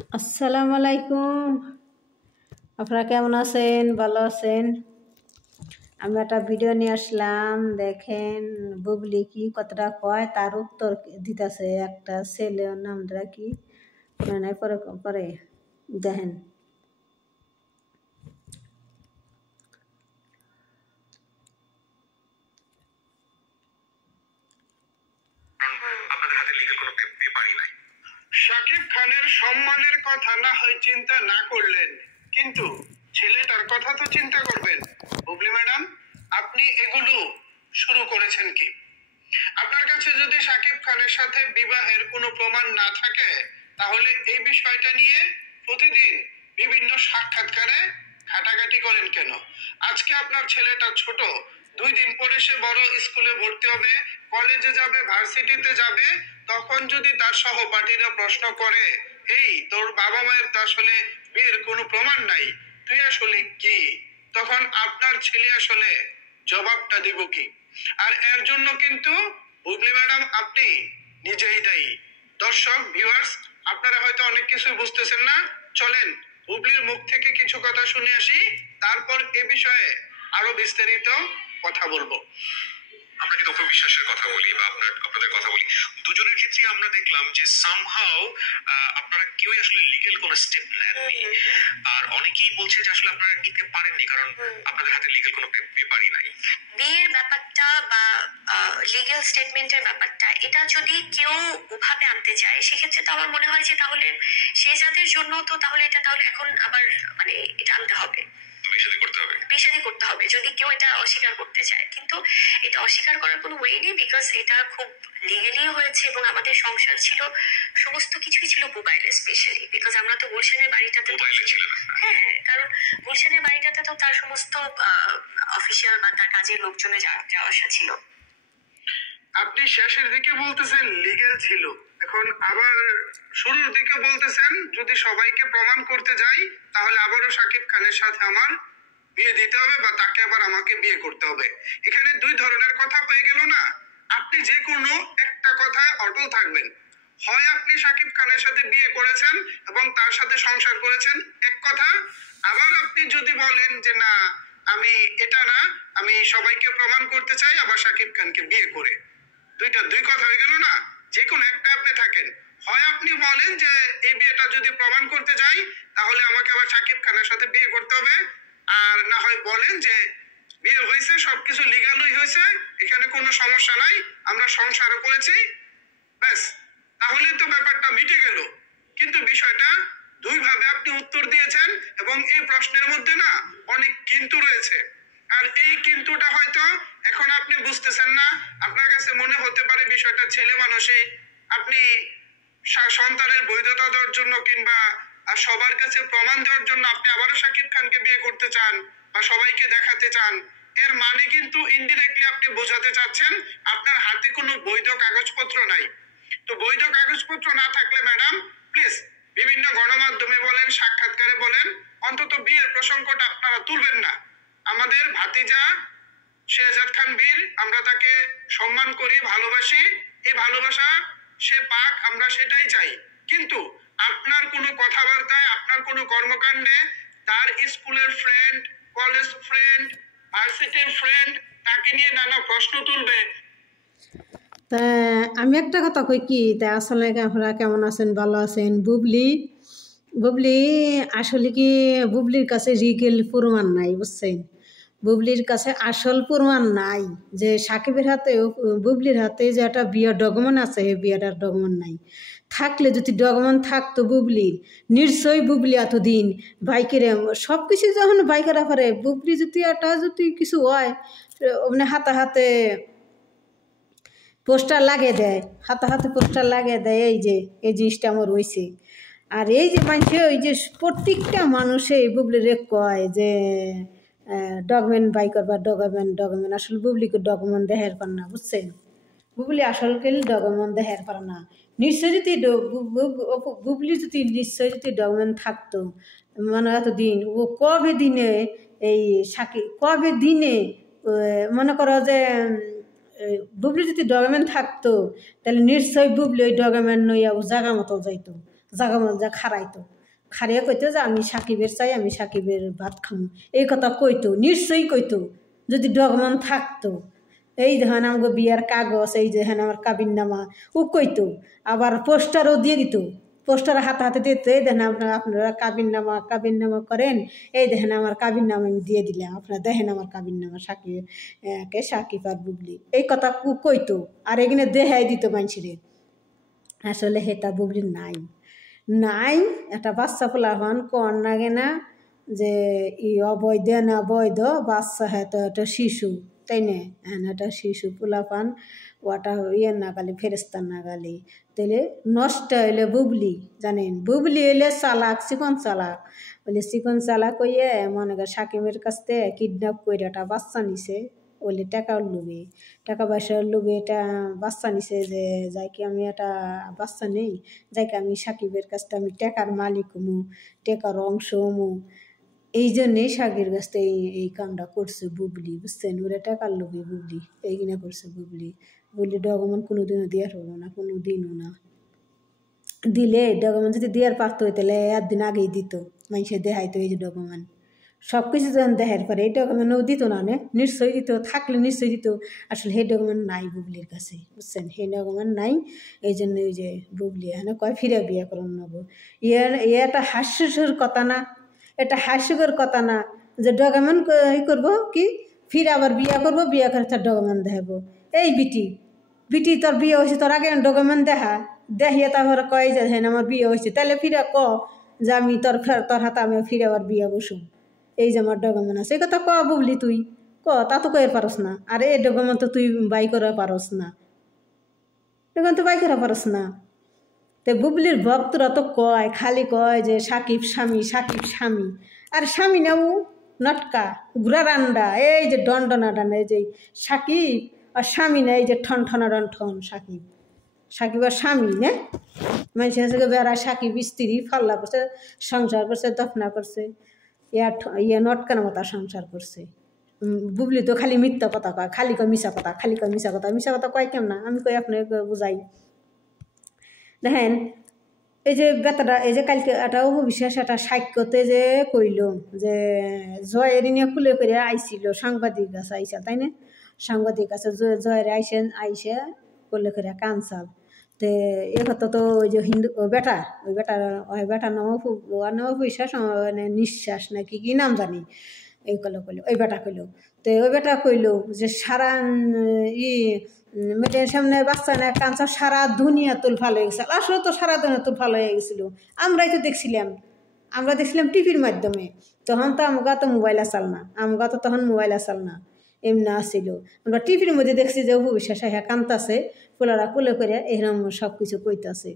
আসসালামু আলাইকুম। আপনারা কেমন আছেন? ভালো আছেন? আমি একটা ভিডিও নিয়ে আসলাম, দেখেন বুবলি কি কতটা কয় তার উত্তর দিতেছে একটা ছেলে, নামটা কি মানে পরে পরে দেখেন। আপনাদের হাতে লিগ্যাল কোনো পেপারই নাই। শাকিব খানের সম্মানের কথা না হয় চিন্তা না করলেন, কিন্তু ছেলেটার কথা তো চিন্তা করবেন। বুবলি ম্যাডাম, আপনি এগুলো শুরু করেছেন কি? আপনার কাছে যদি শাকিব খানের সাথে বিবাহের কোনো প্রমাণ না থাকে, তাহলে এই বিষয়টা নিয়ে প্রতিদিন বিভিন্ন সাক্ষাৎকারে ঘাটাঘাটি করেন কেন? আজকে আপনার ছেলেটা ছোট, 2 দিন পরে সে বড় স্কুলে ভর্তি হবে, কলেজে যাবে, ভার্সিটিতে যাবে। তখন যদি তার সহপাঠীরা প্রশ্ন করে, এই তোর বাবা মায়ের তো আসলে বিয়ের কোনো প্রমাণ নাই, তুই আসলে কি? তখন আপনার ছেলে আসলে জবাবটা দিব কি? আর এর জন্য কিন্তু বুবলি ম্যাডাম আপনি নিজেই দায়ী। দর্শক ভিউয়ার্স, আপনারা হয়তো অনেক কিছুই বুঝতেছেন না। চলেন বুবলির মুখ থেকে কিছু কথা শুনে আসি, তারপর এ বিষয়ে আরো বিস্তারিত কথা বলবো। আমরা যদি অপু বিশ্বাসের কথা বলি বা আপনাদের কথা বলি, দুজনের ক্ষেত্রে আমরা দেখলাম যে সামহাউ আপনারা কেউই আসলে লিগ্যাল কোনো স্টেপ নেননি। আর অনেকেই বলছে যে আসলে আপনারা নিতে পারেননি কারণ আপনাদের হাতে লিগ্যাল কোনো পেপারই নাই। বিয়ের ব্যাপারটা বা লিগ্যাল স্টেটমেন্টের ব্যাপারটা, এটা যদি কেউ ওভাবে আনতে চায়, সেক্ষেত্রে তো আমার মনে হয় যে তাহলে সে যাদের জন্য তো তাহলে এটা তাহলে এখন আবার মানে এটা আনতে হবে, বিয়ে করতে হবে যদি কেউ এটা অস্বীকার করতে চায়। কিন্তু এটা অস্বীকার করার কোনো ওয়ে নেই, বিকজ এটা খুব লিগেলি হয়েছে এবং আমাদের সংসার ছিল, সমস্ত কিছুই ছিল মোবাইলে, স্পেশালি বিকজ আমরা তো গুলশানের বাড়িটাতে, হ্যাঁ, কারণ গুলশানের বাড়িটাতে তো তার সমস্ত অফিসিয়াল বা তার কাজের লোকজনের যাওয়া আসা ছিল। আপনি শেষের দিকে বলতেছেন লিগ্যাল ছিল, এখন আবার শুরুর দিকে বলতেছেন যদি সবাইকে প্রমাণ করতে যাই তাহলে আবারও শাকিব খানের সাথে আমার বিয়ে দিতে হবে বা তাকে আবার আমাকে বিয়ে করতে হবে। এখানে দুই ধরনের কথা হয়ে গেল না? আপনি যে কোনো একটা কথায় অটল থাকবেন। হয় আপনি শাকিব খানের সাথে বিয়ে করেছেন এবং তার সাথে সংসার করেছেন, এক কথা। আবার আপনি যদি বলেন যে না, আমি এটা না, আমি সবাইকে প্রমাণ করতে চাই আবার শাকিব খানকে বিয়ে করে, দুই কথা হয়ে গেল না? যে কোনো একটা আপনি থাকেন। হয় আপনি বলেন যে এই বিয়েটা যদি প্রমাণ করতে যাই তাহলে আমাকে আবার শাকিব খানের সাথে বিয়ে করতে হবে, আর না হয় বলেন যে বিয়ে হয়েছে, সবকিছু লিগালই হয়েছে, এখানে কোনো সমস্যা নাই, আমরা সংসারও করেছি, ব্যাস, তাহলে তো ব্যাপারটা মিটে গেল। কিন্তু বিষয়টা দুইভাবে আপনি উত্তর দিয়েছেন এবং এই প্রশ্নের মধ্যে না অনেক কিন্তু রয়েছে। আর এই কিন্তুটা হয়তো এখন আপনি বুঝতেছেন না, আপনার কাছে মনে হতে পারে বিষয়টা ছেলে মানুষে, আপনি সন্তানের বৈধতা দেওয়ার জন্য কিংবা সবার কাছে প্রমাণ দেওয়ার জন্য আপনি আবারও শাকিব খানকে বিয়ে করতে চান বা সবাইকে দেখাতে চান। এর মানে কিন্তু ইনডিরেক্টলি আপনি বোঝাতে চাচ্ছেন আপনার হাতে কোনো বৈধ কাগজপত্র নাই। তো বৈধ কাগজপত্র না থাকলে ম্যাডাম প্লিজ বিভিন্ন গণমাধ্যমে বলেন, সাক্ষাৎকারে বলেন, অন্তত বিয়ের প্রসঙ্গটা আপনারা তুলবেন না। আমাদের ভাতিজা শেহজাদ খান বীর, আমরা তাকে সম্মান করি, ভালোবাসি, এই ভালোবাসা সে পাক, আমরা সেটাই চাই। কিন্তু আপনার কোনো কথাবার্তায়, আপনার কোনো কর্মকাণ্ডে তার স্কুলের ফ্রেন্ড, কলেজ ফ্রেন্ড, ভার্সিটির ফ্রেন্ড তাকে নিয়ে নানা প্রশ্ন তুলবে। তা আমি একটা কথা কই কি, তা আসলে আপনারা কেমন আছেন? ভালো আছেন? বুবলি আসলে কি, বুবলির কাছে লিগেল প্রমাণ নাই, বুঝছেন? বুবলির কাছে আসল প্রমাণ নাই যে সাকিবের হাতে, বুবলির হাতে যে একটা বিয়ের ডকুমেন্ট আছে, এই বিয়েটার ডকুমেন্ট নাই। থাকলে যদি ডকুমেন্ট থাকতো বুবলির, নিশ্চয়ই বুবলি এতদিন বাইকের সব কিছু যখন বাইকেরা পারে, বুবলি যদি কিছু হয় মানে হাতে পোস্টার লাগিয়ে দেয়, হাতে পোস্টার লাগিয়ে দেয়, এই যে এই জিনিসটা আমার হয়েছে। আর এই যে মানুষ, ওই যে প্রত্যেকটা মানুষে বুবলিরে কয় যে ডকুমেন্ট বাই করবার, ডকুমেন্ট আসলে বুবলিকে ডকুমেন্ট দেখার পার না, বুঝছেন? বুবলি আসলকে ডকুমেন্ট দেখার পার না। নিশ্চয় যদি বুবলি যদি নিশ্চয় যদি ডকুমেন্ট থাকতো, মানে এতদিন ও কবে দিনে এই সাকিব কবে দিনে মনে করো যে বুবলি যদি ডকুমেন্ট থাকতো তাহলে নিশ্চয়ই বুবলি ওই ডকুমেন্ট নইয়া ও জায়গা মতো যাইতো, জাগা মজা খারাইতো, খারিয়া কইতো যে আমি সাকিবের চাই, আমি সাকিবের ভাত খামো, এই কথা কইতো, নিশ্চয়ই কইতো যদি ডগমন থাকতো। এই দেখেন আমাকে বিয়ার কাগজ, এই দেখেন আমার কাবিননামা ও কইতো, আবার পোস্টারও দিয়ে দিত, পোস্টার হাতে হাতে দিত, এই দেখেন আপনারা কাবিননামা করেন, এই দেখেন আমার কাবিননামা আমি দিয়ে দিলাম, আপনারা দেখেন আমার কাবিননামা সাকিব আর বুবলি, এই কথা কইতো। আর এখানে দেখাই দিত মানুষের। আসলে হেটা বুবলির নাই একটা বাচ্চা পোলাপান কন লাগে না যে অবৈধ না বৈধ বাচ্চা, হ্যাঁ তো একটা শিশু, তাই না? হ্যাঁ একটা শিশু পোলাপান, ওটা নাগালি ফেরেস্তার নাগালি, তাইলে নষ্ট হইলে বুবলি, জানেন বুবলি হইলে চালাক, চিকন চালাক, বলে চিকন চালাক হইয়ে মনে কর সাকিবের কাছ থেকে কিডন্যাপ করে একটা বাচ্চা নিছে, বলে টাকার লোভে, টাকা পয়সার লোভে এটা বাচ্চা নিছে, যে যাই কি আমি একটা বাচ্চা নেই, যাইকে আমি সাকিবের কাছ থেকে আমি টাকার মালিক হমু, টাকার অংশ হমু, এই জন্যেই সাকিবের কাছ থেকে এই কামটা করছে বুবলি, বুঝছেন? ওরা টাকার লোভে বুবলি এই কিনা করছে বুবলি ডকুমেন্ট কোনোদিনও দেওয়ার হবো না, কোনো দিনও না। দিলে ডকুমেন্ট যদি দেওয়ার পারতো তাহলে একদিন আগেই দিত, মানুষে দেখাইতো এই যে ডকুমেন্ট, সব কিছু যখন দেখার পরে এই ডকুমেন্টও দিত না, নিশ্চয়ই দিত, থাকলে নিশ্চয়ই দিত। আসলে সেই ডকুমেন্ট নাই বুবলির কাছে, বুঝছেন? সেই ডকুমেন্ট নাই, এই জন্য ওই যে বুবলি এখানে কয় ফিরে বিয়ে করুন নেবো, এটা হাস্যকর কথা না, এটা হাস্যকর কথা না যে ডকুমেন্ট করবো কি ফিরে আবার বিয়ে করবো, বিয়ে করে তার ডকুমেন্ট দেখাবো। এই বিটি তোর বিয়ে হয়েছে, তোর আগে ডকুমেন্ট দেখিয়ে তারপরে কয় যে হ্যাঁ আমার বিয়ে হয়েছে, তাহলে ফিরে যে আমি তোর হাতে আমি ফিরে আবার বিয়ে বসুম, এই যে আমার ডকুমেন্ট আছে, এই কথা বুবলি তুই তা তো কয়ে পারস না, আর এই ডকুমেন্ট তো তুই বাই করে পারস না, ডকুমেন্ট তো বাই করে পারস না। তো বুবলির ভক্তরা তো খালি কয় যে সাকিব স্বামী, আর স্বামী নেও নটকা ঘুরা রান্ডা, এই যে ডন্ডনা ডান্ডা, এই যে সাকিব আর স্বামী না, এই যে ঠন সাকিব আর স্বামী না, মানুষের কাছে বেড়া সাকিব স্ত্রী ফাল্লা করছে, সংসার করছে, দফনা করছে, নটকার মতো সংসার করছে। বুবলি তো খালি মিথ্যা কথা কয়, খালি কয় মিশা কথা কয় কেমন, আমি কই আপনাকে বুঝাই। দেখেন এই যে বেতাটা, এই যে কালকে একটা অপবিশ্বাস একটা সাক্ষ্যতে যে কইল যে জয়ের নিয়ে খুলে করে আইছিল, সাংবাদিক কাছে আইসা, তাই না? সাংবাদিক কাছে জয়ের আইসে করলে করে কানসাল, তো এ কথা তো ওই যে হিন্দু ওই বেটার নাম অপবিশ্বাস, মানে নিঃশ্বাস নাকি কি নাম জানি, এই কইলো ওই বেটা কইলো, তো ওই বেটা কইলো যে সারা মেয়েদের সামনে বাচ্চা না কাঁচা, সারা দুনিয়া তোলফাল হয়ে গেছিল। আসলে তো সারা দুনিয়া তোলফাল হয়ে গেছিলো, আমরা দেখছিলাম টিভির মাধ্যমে, তখন তো আমগা তো মোবাইল আসাল না, এমনি আসছিল, আমরা টিভির মধ্যে দেখছি যে অপবিশ্বাস হ্যাঁ কান্তাছে, পোলারা কোলে করে এরকম সব কিছু কইতাছে,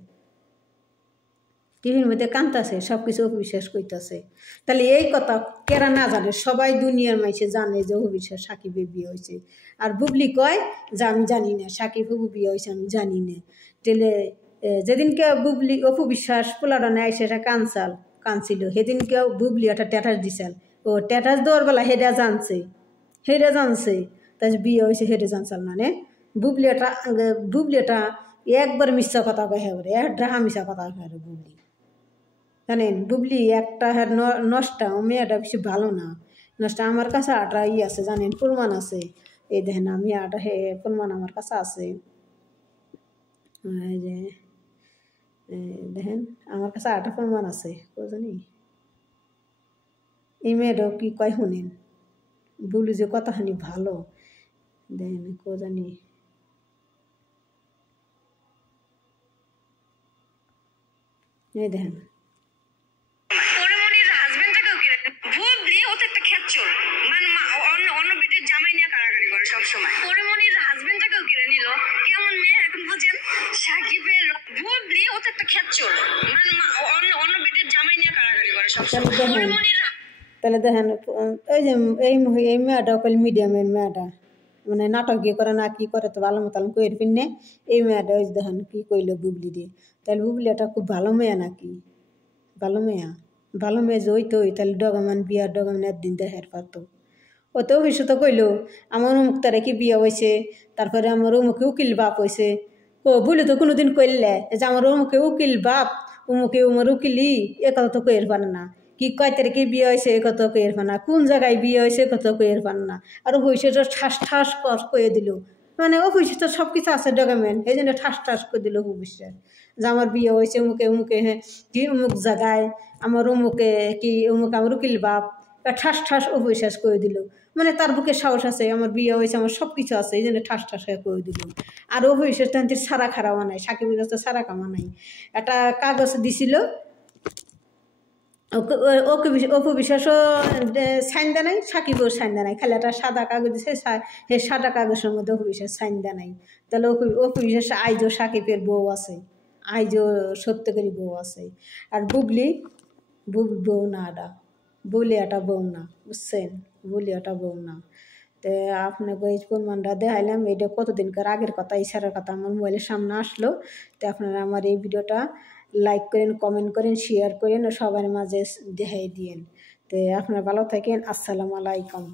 টিভির মধ্যে কান্তাছে, সব কিছু অপবিশ্বাস কইতাছে। তাহলে এই কথা কেরা না জানে, সবাই দুনিয়ার মাইসে জানে যে অপবিশ্বাস সাকিবের বিয়ে হয়েছে, আর বুবলি কয় যে আমি জানি না সাকিব হবু বিয়ে হয়েছে, আমি জানি না। তাহলে যেদিনকে বুবলি অপবিশ্বাস পোলাডনে আইসে কানছিল, সেদিনকে বুবলি একটা ট্যাটাস দিছিল, ও ট্যাটাস দেওয়ার বেলা হেডা জানছে তাই বিয়ে হয়েছে, হেডে জানছাল মানে বুবলি এটা একবার মিথ্যা কথা কয়, হ্যাঁ এক ডাহা মিশা কথা কয় বুবলি, জানেন? বুবলি একটা হ্যাঁ নষ্টা, মেয়েটা বেশি ভালো না, নষ্টা। আমার কাছে আটা আছে জানেন, প্রমাণ আছে, এই দেখেন আমি আটা প্রমাণ আমার কাছে আছে, এই যে দেখেন আমার কাছে আটা প্রমাণ আছে, জানি এই মেয়েটাও কি কয় শুনেন, বুবলি যে কতখানি ভালো দেখেন, জানি এই দেখেন তাহলে দেখেন এই যে এই মেয়েটা কইল মিডিয়ামের মেয়েটা, মানে নাটকীয় করে না কি করে তো ভালো মতন কইর ফিরনে, এই মেয়েটা ওই দেখেন কি কইল বুবলি দিয়ে, তাহলে বুবলি এটা খুব ভালো মেয়ে নাকি? ভালো মেয়ে যে হইতো তাহলে বিয়ার ডকুমেন্ট একদিন দেখার পারতো। ও তো অফিসে তো কইলো আমার অমুক তারে কি বিয়ে হয়েছে, তারপরে আমার অমুকে উকিল বাপ হয়েছে, ও বুবলি তো কোনোদিন কইলে যে আমার অমুকে উকিল বাপ উমুকে উমর উকিলি এ কথা তো কইর পান না, কি কয় তারিখে বিয়ে হয়েছে এ কথা কইর পান না, কোন জায়গায় বিয়ে হয়েছে এ কথা কইর পান না। আর হয়েছে তো ঠাস ঠাস কয়ে দিল, মানে অফিসে তো সব কিছু আছে ডকুমেন্ট, এই জন্য ঠাস ঠাস করে দিল অফিসে যে আমার বিয়ে হয়েছে উমুকে উমুকে, হ্যাঁ কি উমুক জায়গায় আমার উমুকে কি উমুক আমার উকিল বাপ, ঠাস ঠাস অবিশ্বাস করে দিল। মানে তার বুকে সাহস আছে, আমার বিয়ে হয়েছে আমার সব কিছু আছে, এই জন্য ঠাস ঠাস হয়ে করে দিল। আর অবিশ্বাস তাদের সারা খারাপ নাই, সাকিবের কাছে সারা কামা নাই, একটা কাগজ দিছিল, অপু বিশ্বাসও সাইন দেয় নাই, সাকিবও সাইন দেয় নাই, খালি একটা সাদা কাগজ দিছে, সেই সাদা কাগজের মধ্যে অপু বিশ্বাস সাইন দেয় নাই। তাহলে অপু বিশ্বাস আইজও সাকিবের বউ আছে, আইজও সত্যকারী বউ আছে। আর বুবলি বউ না, এটা বলিয়াটা বউ না, বুঝছেন, বলিয়াটা বউ না। তো আপনাকে এই প্রমাণটা দেখাইলাম, এটা কতদিনকার আগের কথা, ইশারার কথা আমার মোবাইলের সামনে আসলো। তো আপনারা আমার এই ভিডিওটা লাইক করেন, কমেন্ট করেন, শেয়ার করেন ও সবার মাঝে দেখাই দিয়েন। তো আপনারা ভালো থাকেন, আসসালামু আলাইকুম।